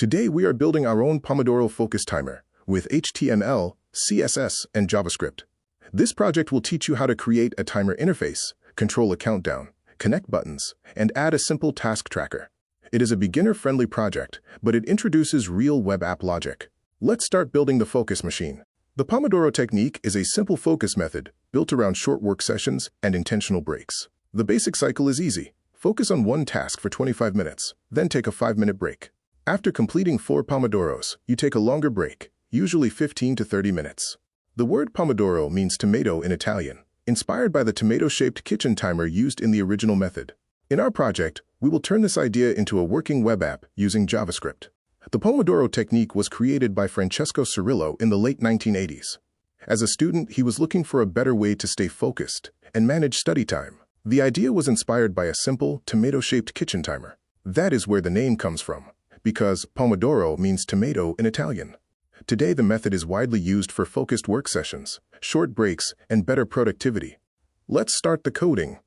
Today we are building our own Pomodoro focus timer with HTML, CSS, and JavaScript. This project will teach you how to create a timer interface, control a countdown, connect buttons, and add a simple task tracker. It is a beginner-friendly project, but it introduces real web app logic. Let's start building the focus machine. The Pomodoro technique is a simple focus method built around short work sessions and intentional breaks. The basic cycle is easy. Focus on one task for 25 minutes, then take a 5-minute break. After completing 4 Pomodoros, you take a longer break, usually 15 to 30 minutes. The word Pomodoro means tomato in Italian, inspired by the tomato-shaped kitchen timer used in the original method. In our project, we will turn this idea into a working web app using JavaScript. The Pomodoro technique was created by Francesco Cirillo in the late 1980s. As a student, he was looking for a better way to stay focused and manage study time. The idea was inspired by a simple, tomato-shaped kitchen timer. That is where the name comes from, because Pomodoro means tomato in Italian. Today, the method is widely used for focused work sessions, short breaks, and better productivity. Let's start the coding.